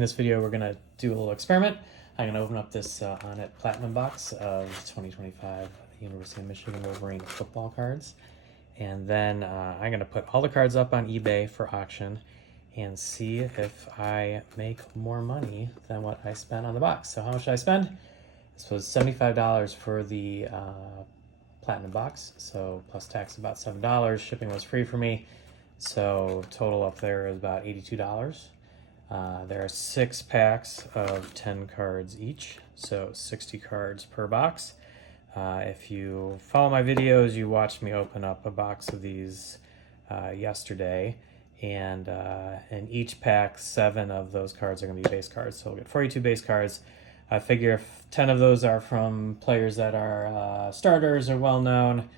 In this video, we're going to do a little experiment. I'm going to open up this ONIT Platinum box of 2025 University of Michigan Wolverine football cards. And then I'm going to put all the cards up on eBay for auction and see if I make more money than what I spent on the box. So how much did I spend? This was $75 for the Platinum box. So plus tax about $7. Shipping was free for me. So total up there is about $82. There are 6 packs of 10 cards each, so 60 cards per box. If you follow my videos, you watched me open up a box of these yesterday, and in each pack, 7 of those cards are going to be base cards, so we'll get 42 base cards. I figure if 10 of those are from players that are starters or well-known,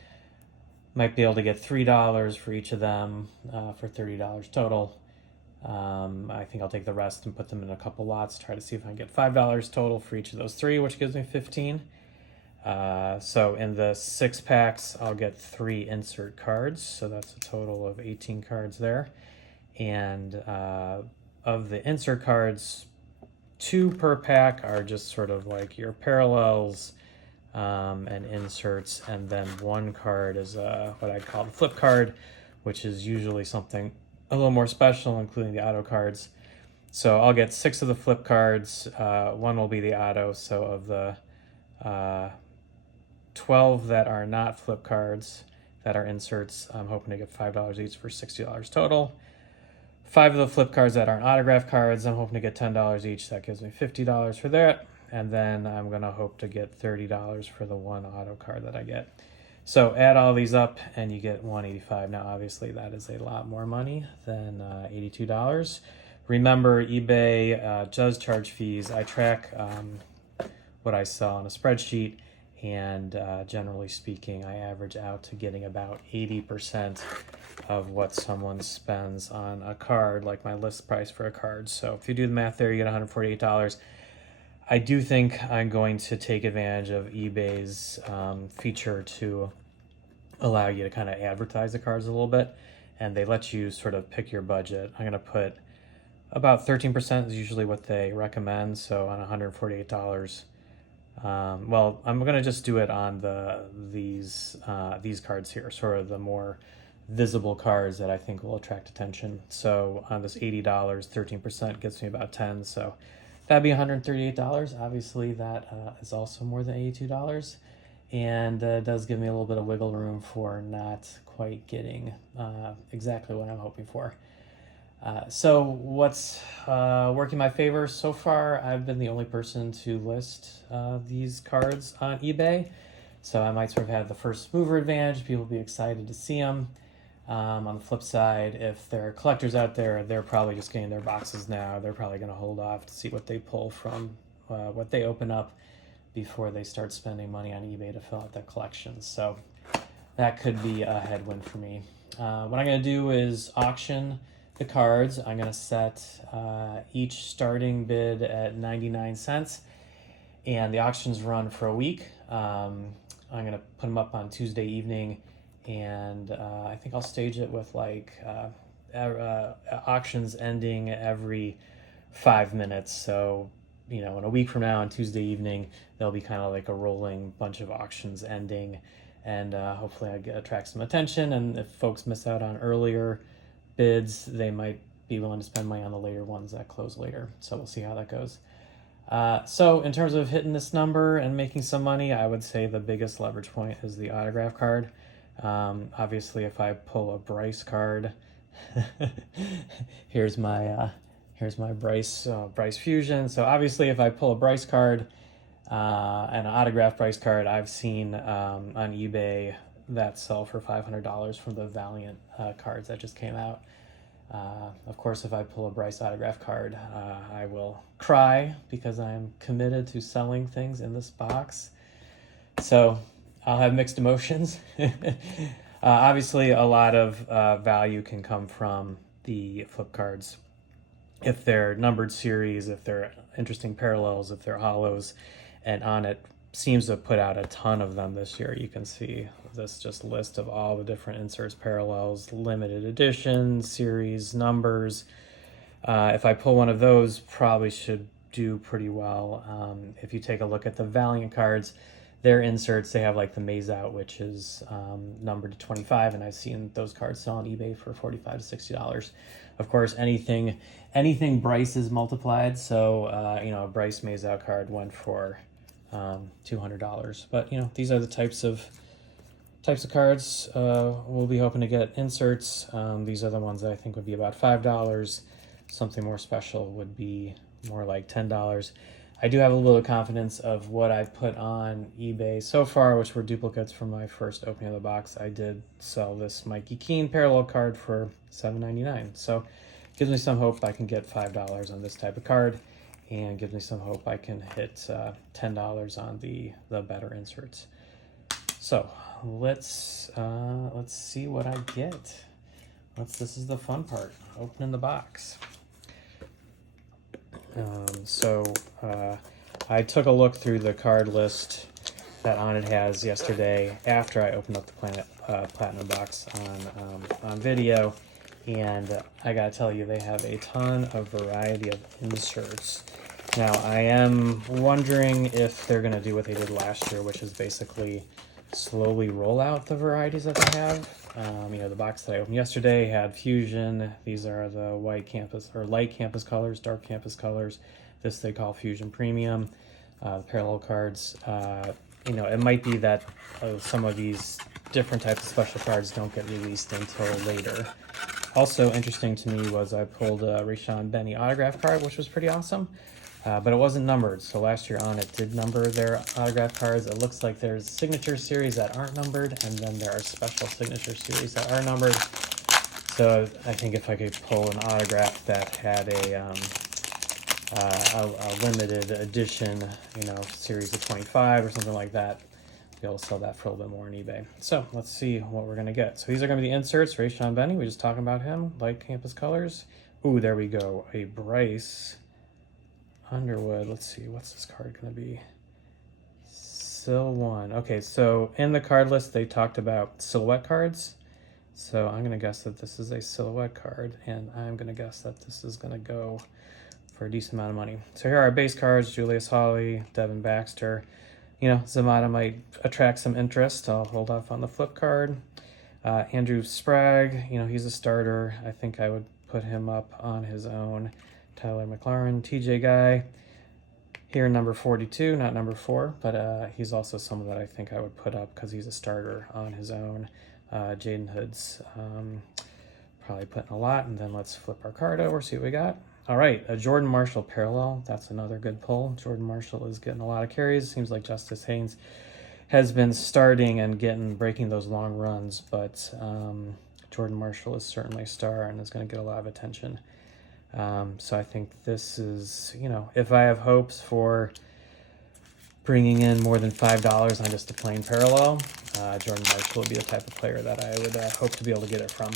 might be able to get $3 for each of them for $30 total. I think I'll take the rest and put them in a couple lots, try to see if I can get $5 total for each of those 3, which gives me 15. So in the 6 packs, I'll get 3 insert cards, so that's a total of 18 cards there. And of the insert cards, 2 per pack are just sort of like your parallels and inserts, and then 1 card is what I call the flip card, which is usually something a little more special, including the auto cards. So I'll get 6 of the flip cards. 1 will be the auto. So of the 12 that are not flip cards, that are inserts, I'm hoping to get $5 each for $60 total. 5 of the flip cards that aren't autograph cards, I'm hoping to get $10 each. That gives me $50 for that. And then I'm going to hope to get $30 for the 1 auto card that I get. So add all these up and you get $185. Now obviously that is a lot more money than $82. Remember, eBay does charge fees. I track what I sell on a spreadsheet, and generally speaking, I average out to getting about 80% of what someone spends on a card, like my list price for a card. So if you do the math there, you get $148. I do think I'm going to take advantage of eBay's feature to allow you to kind of advertise the cards a little bit, and they let you sort of pick your budget. I'm going to put about 13% is usually what they recommend, so on $148. Well, I'm going to just do it on these cards here, sort of the more visible cards that I think will attract attention. So on this $80, 13% gets me about 10, so that'd be $138. Obviously, that is also more than $82, and does give me a little bit of wiggle room for not quite getting exactly what I'm hoping for. So what's working in my favor so far? I've been the only person to list these cards on eBay, so I might sort of have the first mover advantage. People will be excited to see them. On the flip side, if there are collectors out there, they're probably just getting their boxes now. They're probably going to hold off to see what they pull from what they open up before they start spending money on eBay to fill out their collections. So that could be a headwind for me. What I'm going to do is auction the cards. I'm going to set each starting bid at 99 cents, and the auctions run for a week. I'm going to put them up on Tuesday evening, and I think I'll stage it with like auctions ending every 5 minutes. So, you know, in a week from now on Tuesday evening, there'll be kind of like a rolling bunch of auctions ending, and hopefully I attract some attention. And if folks miss out on earlier bids, they might be willing to spend money on the later ones that close later. So we'll see how that goes. So in terms of hitting this number and making some money, I would say the biggest leverage point is the autograph card. Obviously, if I pull a Bryce card, here's my Bryce Fusion. So obviously, if I pull a Bryce card and an autographed Bryce card, I've seen on eBay that sell for $500 from the Valiant cards that just came out. Of course, if I pull a Bryce autograph card, I will cry because I'm committed to selling things in this box. So I'll have mixed emotions. Obviously, a lot of value can come from the flip cards. If they're numbered series, if they're interesting parallels, if they're hollows, and ONIT seems to put out a ton of them this year. You can see this just list of all the different inserts, parallels, limited edition, series, numbers. If I pull one of those, probably should do pretty well. If you take a look at the Valiant cards, their inserts, they have like the Maze Out, which is numbered to 25, and I've seen those cards sell on eBay for $45 to $60. Of course, anything Bryce is multiplied, so a Bryce Maze Out card went for $200. But these are the types of cards we'll be hoping to get inserts. These are the ones that I think would be about $5. Something more special would be more like $10. I do have a little confidence of what I've put on eBay so far, which were duplicates from my first opening of the box. I did sell this Mikey Keene parallel card for $7.99. So it gives me some hope I can get $5 on this type of card, and gives me some hope I can hit $10 on the better inserts. So let's see what I get. This is the fun part, opening the box. I took a look through the card list that ONIT has yesterday after I opened up the Platinum box on video, and I gotta tell you, they have a ton of variety of inserts. Now, I am wondering if they're gonna do what they did last year, which is basically slowly roll out the varieties that they have. The box that I opened yesterday had Fusion. These are the white campus or light campus colors, dark campus colors. This they call Fusion Premium. The parallel cards. It might be that some of these different types of special cards don't get released until later. Also interesting to me was I pulled a Rayshon Benny autograph card, which was pretty awesome. But it wasn't numbered, so last year ONIT did number their autograph cards. It looks like there's signature series that aren't numbered, and then there are special signature series that are numbered. So I think if I could pull an autograph that had a limited edition, series of 25 or something like that, I'll be able to sell that for a little bit more on eBay. So let's see what we're gonna get. So these are gonna be the inserts. Rayshon Benny, we just talking about him. Light campus colors. Ooh, there we go. A Bryce Underwood. Let's see, what's this card gonna be? Sil 1. Okay, so in the card list they talked about silhouette cards. So I'm gonna guess that this is a silhouette card, and I'm gonna guess that this is gonna go for a decent amount of money. So here are our base cards: Julius Hawley, Devin Baxter. Zamata might attract some interest. I'll hold off on the flip card. Andrew Sprague, he's a starter. I think I would put him up on his own. Tyler McLaren, TJ Guy, here number 42, not number 4, but he's also someone that I think I would put up because he's a starter on his own. Jaden Hood's probably putting a lot, and then let's flip our card over, see what we got. All right, a Jordan Marshall parallel. That's another good pull. Jordan Marshall is getting a lot of carries. Seems like Justice Haynes has been starting and breaking those long runs, but Jordan Marshall is certainly a star and is going to get a lot of attention. So I think this is, if I have hopes for bringing in more than $5 on just a plain parallel, Jordan Marshall would be the type of player that I would hope to be able to get it from.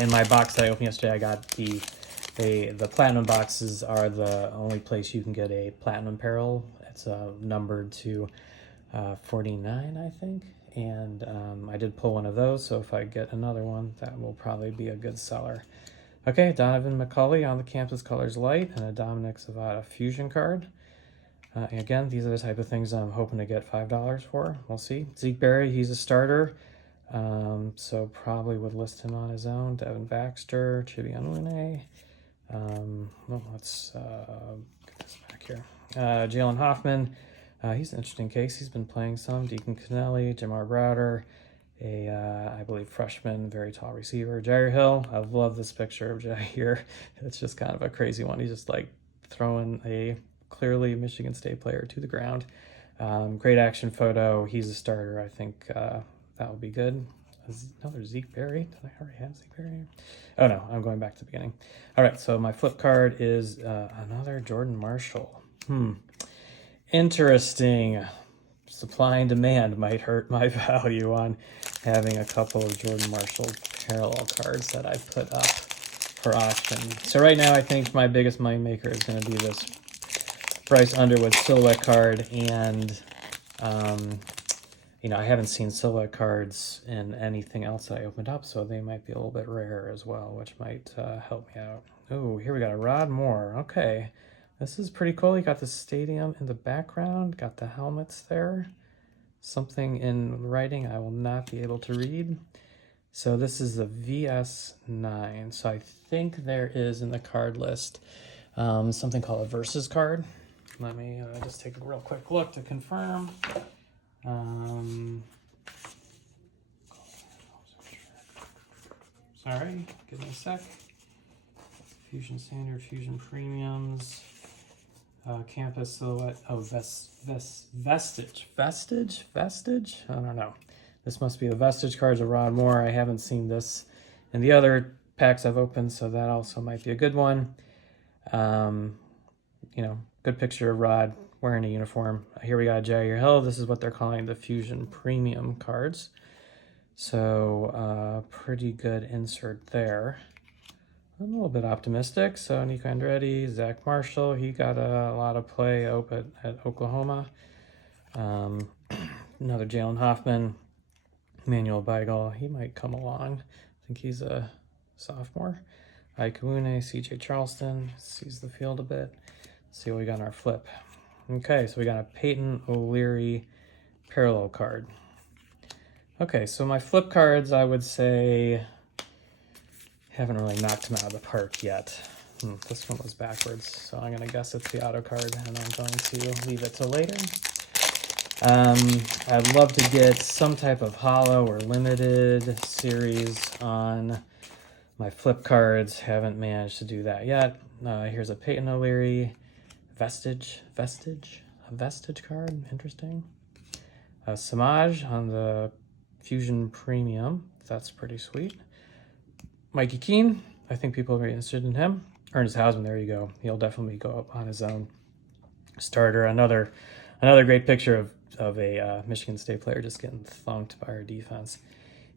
In my box that I opened yesterday, I got the Platinum boxes are the only place you can get a Platinum parallel. It's numbered to 49, I think. And I did pull one of those, so if I get another one, that will probably be a good seller. Okay, Donovan McCulley on the Campus Colors Light, and a Dominic Zavada Fusion card. Again, these are the type of things I'm hoping to get $5 for. We'll see. Zeke Berry, he's a starter, so probably would list him on his own. Devin Baxter, Chibi Anune. Let's get this back here. Jalen Hoffman, he's an interesting case. He's been playing some. Deacon Cannelli, Jamar Browder, I believe freshman, very tall receiver. Jair Hill, I love this picture of Jair. It's just kind of a crazy one. He's just like throwing a clearly Michigan State player to the ground. Great action photo. He's a starter. I think that will be good. Another Zeke Berry. Did I already have Zeke Berry? Oh no, I'm going back to the beginning. All right, so my flip card is another Jordan Marshall. Interesting. Supply and demand might hurt my value on having a couple of Jordan Marshall parallel cards that I put up for auction. So right now I think my biggest money maker is going to be this Bryce Underwood silhouette card, and I haven't seen silhouette cards in anything else that I opened up, so they might be a little bit rare as well, which might help me out. Oh, here we got a Rod Moore. Okay, this is pretty cool. You got the stadium in the background, got the helmets there. Something in writing I will not be able to read. So this is the VS9. So I think there is in the card list something called a versus card. Let me just take a real quick look to confirm. Sorry, give me a sec. Fusion Standard, Fusion Premiums, Campus Silhouette. Oh, Vestige. I don't know. This must be the Vestige cards of Rod Moore. I haven't seen this in the other packs I've opened, so that also might be a good one. You know, good picture of Rod wearing a uniform. Here we got Jair Hill. This is what they're calling the Fusion Premium cards. So pretty good insert there. I'm a little bit optimistic. So Nico Andretti, Zach Marshall, he got a lot of play at Oklahoma. Another Jalen Hoffman, Emmanuel Beigel, he might come along. I think he's a sophomore. Ike Kawune, CJ Charleston, sees the field a bit. Let's see what we got in our flip. Okay, so we got a Peyton O'Leary parallel card. Okay, so my flip cards, I would say, haven't really knocked them out of the park yet. This one was backwards, so I'm going to guess it's the auto card, and I'm going to leave it till later. I'd love to get some type of holo or limited series on my flip cards. Haven't managed to do that yet. Here's a Peyton O'Leary Vestige card. Interesting. Samaj on the Fusion Premium. That's pretty sweet. Mikey Keene. I think people are very interested in him. Ernest Hausman. There you go. He'll definitely go up on his own. Starter. Another great picture of a Michigan State player just getting thunked by our defense.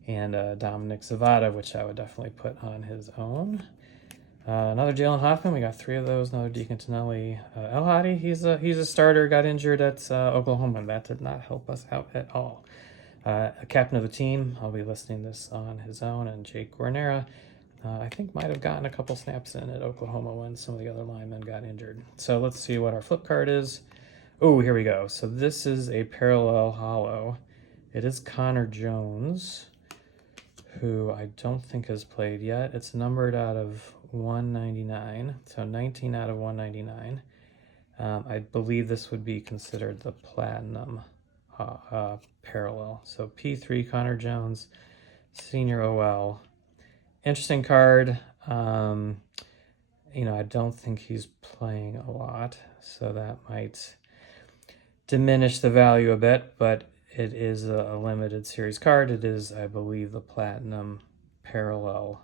And Dominic Zavada, which I would definitely put on his own. Another Jalen Hoffman. We got 3 of those. Another Deacon Tonelli. El Hadi, he's a starter. Got injured at Oklahoma. That did not help us out at all. A captain of the team. I'll be listing this on his own. And Jake Guarnera, I think might have gotten a couple snaps in at Oklahoma when some of the other linemen got injured. So let's see what our flip card is. Oh, here we go. So this is a parallel holo. It is Connor Jones, who I don't think has played yet. It's numbered out of 199, so 19 out of 199. I believe this would be considered the platinum parallel. So P3 Connor Jones, senior OL. Interesting card. You know, I don't think he's playing a lot, so that might diminish the value a bit, but it is a limited series card. It is, I believe, the platinum parallel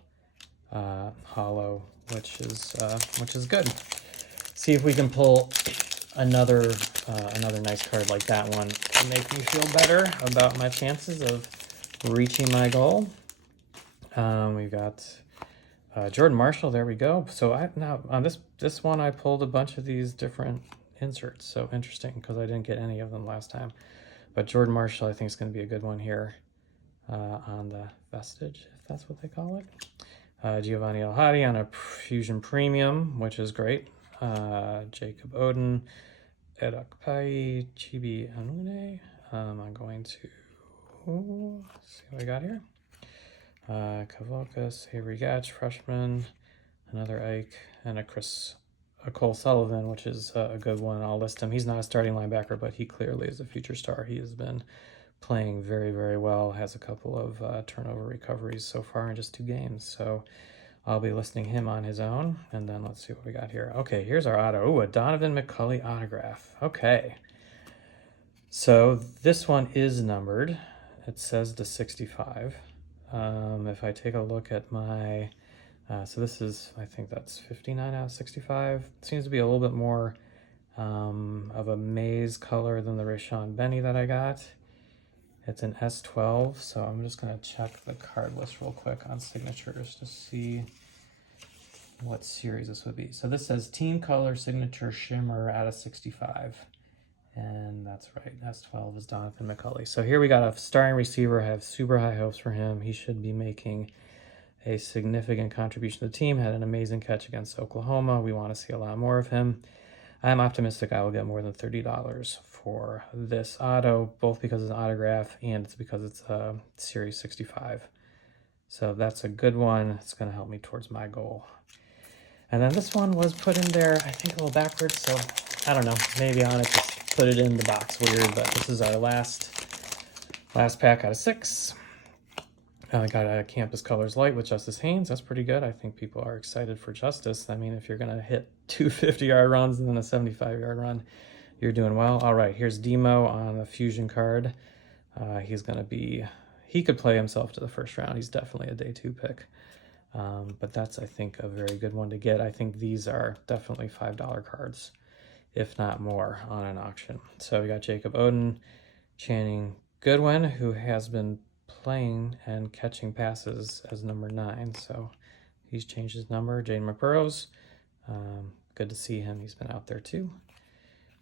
holo, which is good. See if we can pull another nice card like that one to make me feel better about my chances of reaching my goal. We've got Jordan Marshall. There we go. So now on this one I pulled a bunch of these different inserts. So interesting because I didn't get any of them last time. But Jordan Marshall I think is going to be a good one here on the Vestige, if that's what they call it. Giovanni El Hadi on a Fusion Premium, which is great. Jacob Oden, Edokpai, Chibi Anune. I'm going to see what I got here. Kavokas, Avery Gatch, freshman, another Ike, and a Cole Sullivan, which is a good one. I'll list him. He's not a starting linebacker, but he clearly is a future star. He has been playing very, very well, has a couple of turnover recoveries so far in just 2 games. So I'll be listing him on his own. And then let's see what we got here. Okay, here's our auto. Ooh, a Donovan McCulley autograph. Okay. So this one is numbered. It says to 65. If I take a look at my, so this is, I think that's 59 out of 65. It seems to be a little bit more of a maize color than the Rashawn Benny that I got. It's an S12, so I'm just going to check the card list real quick on signatures to see what series this would be. So this says Team Color Signature Shimmer out of 65. And that's right, S12 is Donovan McCulley. So here we got a starting receiver. I have super high hopes for him. He should be making a significant contribution to the team, had an amazing catch against Oklahoma. We want to see a lot more of him. I'm optimistic I will get more than $30 for this auto, both because it's an autograph and it's because it's a Series 65. So that's a good one. It's going to help me towards my goal. And then this one was put in there, I think a little backwards, so I don't know. Maybe on it just put it in the box weird, but this is our last pack out of 6. I got a Campus Colors Light with Justice Haynes. That's pretty good. I think people are excited for Justice. I mean, if you're going to hit 2 50-yard runs and then a 75-yard run, you're doing well. All right, here's Demo on the Fusion card. He's going to be... He could play himself to the first round. He's definitely a day 2 pick. But that's, I think, a very good one to get. I think these are definitely $5 cards, if not more, on an auction. So we got Jacob Oden, Channing Goodwin, who has been playing and catching passes as number 9, so he's changed his number. Jaden McBurrows, good to see him. He's been out there too.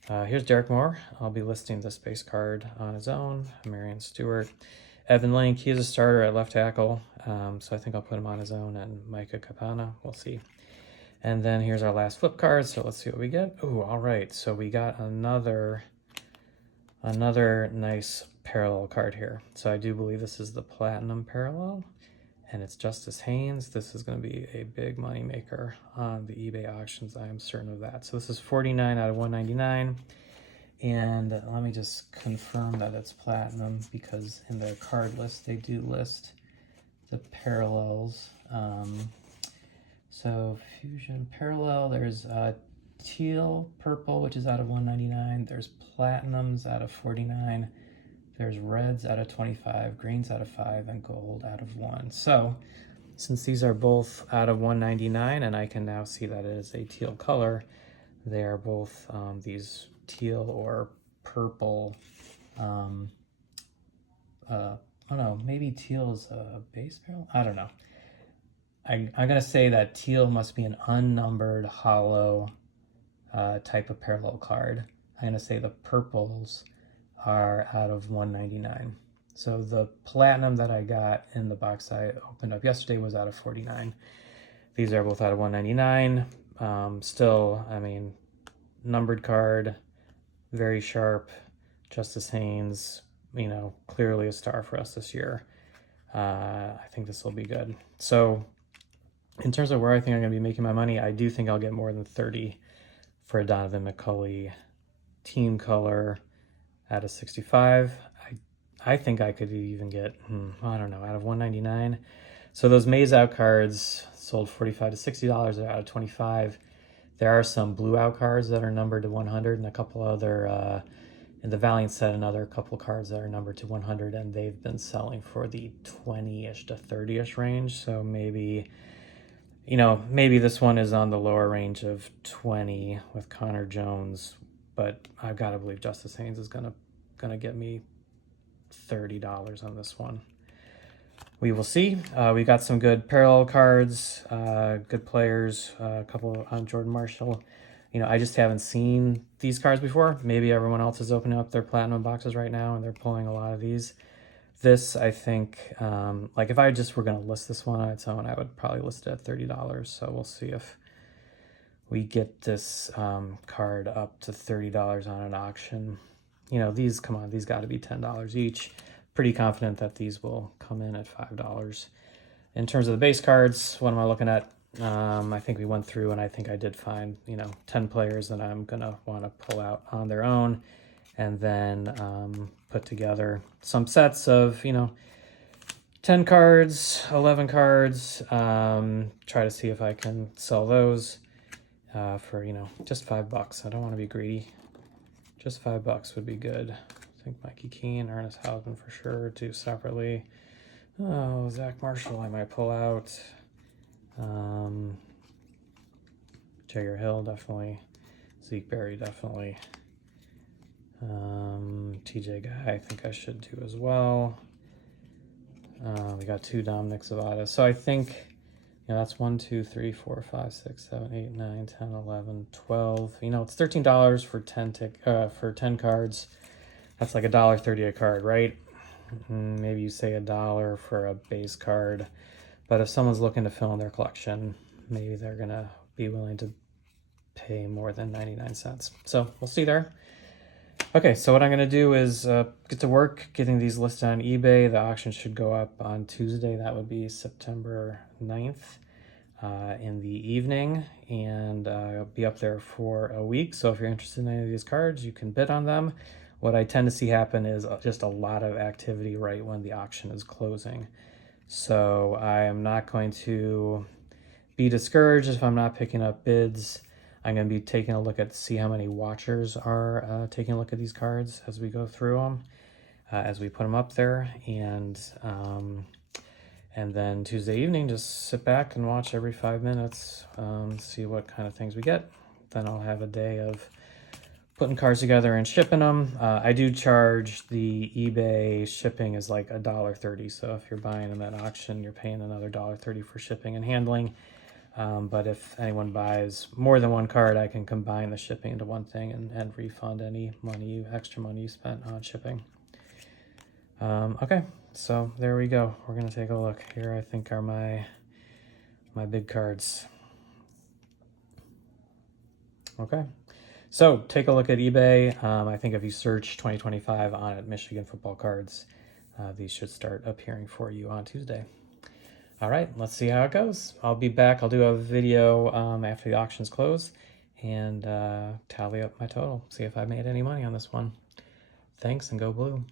Here's Derek Moore. I'll be listing this base card on his own. Marion Stewart. Evan Link, he is a starter at left tackle, so I think I'll put him on his own. And Micah Capana, we'll see. And then here's our last flip card, so let's see what we get. Ooh, all right, so we got another nice parallel card here. So I do believe this is the Platinum Parallel, and it's Justice Haynes. This is going to be a big money maker on the eBay auctions. I am certain of that. So this is 49 out of 199. And let me just confirm that it's Platinum, because in their card list, they do list the parallels. So Fusion Parallel, there's Teal Purple, which is out of 199. There's Platinums out of 49. There's Reds out of 25, Greens out of 5, and Gold out of 1. So since these are both out of 199, and I can now see that it is a teal color, they are both these teal or purple. Oh no, maybe teal is a base parallel? I don't know. I'm going to say that teal must be an unnumbered hollow type of parallel card. I'm going to say the purples are out of 199. So the Platinum that I got in the box I opened up yesterday was out of 49. These are both out of 199. Still, I mean, numbered card, very sharp. Justice Haynes, you know, clearly a star for us this year. I think this will be good. So in terms of where I think I'm going to be making my money, I do think I'll get more than 30 for a Donovan McCulley team color out of 65. I think I could even get, I don't know, out of 199. So those Maze Out cards sold $45 to $60. They're out of 25. There are some blue out cards that are numbered to 100, and a couple other, in the Valiant set, another couple cards that are numbered to 100, and they've been selling for the 20-ish to 30-ish range. So maybe, you know, maybe this one is on the lower range of 20 with Connor Jones, but I've got to believe Justice Haynes is gonna get me $30 on this one. We will see. We got some good parallel cards, good players, a couple on Jordan Marshall. You know, I just haven't seen these cards before. Maybe everyone else is opening up their Platinum boxes right now and they're pulling a lot of these. This, I think, like if I just were going to list this one on its own, I would probably list it at $30. So we'll see if we get this card up to $30 on an auction. You know, these, come on, these got to be $10 each. Pretty confident that these will come in at $5. In terms of the base cards, what am I looking at? I think we went through, and I think I did find, you know, 10 players that I'm going to want to pull out on their own, and then put together some sets of, you know, 10 cards, 11 cards, try to see if I can sell those for, you know, just $5. I don't want to be greedy. Just $5 would be good. I think Mikey Keene, Ernest Hausman for sure, two separately. Oh, Zach Marshall I might pull out. Jagger Hill, definitely. Zeke Berry, definitely. TJ Guy, I think I should do as well. We got two Dominic Zavada. So I think, you know, that's 1, 2, 3, 4, 5, 6, 7, 8, 9, 10, 11, 12. You know, it's $13 for 10 cards. That's like $1.30 a card, right? Maybe you say $1 for a base card. But if someone's looking to fill in their collection, maybe they're gonna be willing to pay more than 99 cents. So we'll see there. Okay, so what I'm gonna do is get to work getting these listed on eBay. The auction should go up on Tuesday. That would be September 9th in the evening, and I'll be up there for a week. So if you're interested in any of these cards, you can bid on them. What I tend to see happen is just a lot of activity right when the auction is closing. So I am not going to be discouraged if I'm not picking up bids. I'm going to be taking a look at see how many watchers are taking a look at these cards as we go through them, as we put them up there, and then Tuesday evening, just sit back and watch every 5 minutes, see what kind of things we get. Then I'll have a day of putting cards together and shipping them. I do charge the eBay shipping is like $1.30. So if you're buying them at auction, you're paying another $1.30 for shipping and handling. But if anyone buys more than one card, I can combine the shipping into one thing and refund any extra money you spent on shipping. Okay, so there we go. We're gonna take a look. Here I think are my big cards. Okay, so take a look at eBay. I think if you search 2025 ONIT Michigan football cards, these should start appearing for you on Tuesday. All right, let's see how it goes. I'll be back. I'll do a video after the auctions close and tally up my total. See if I made any money on this one. Thanks, and go blue.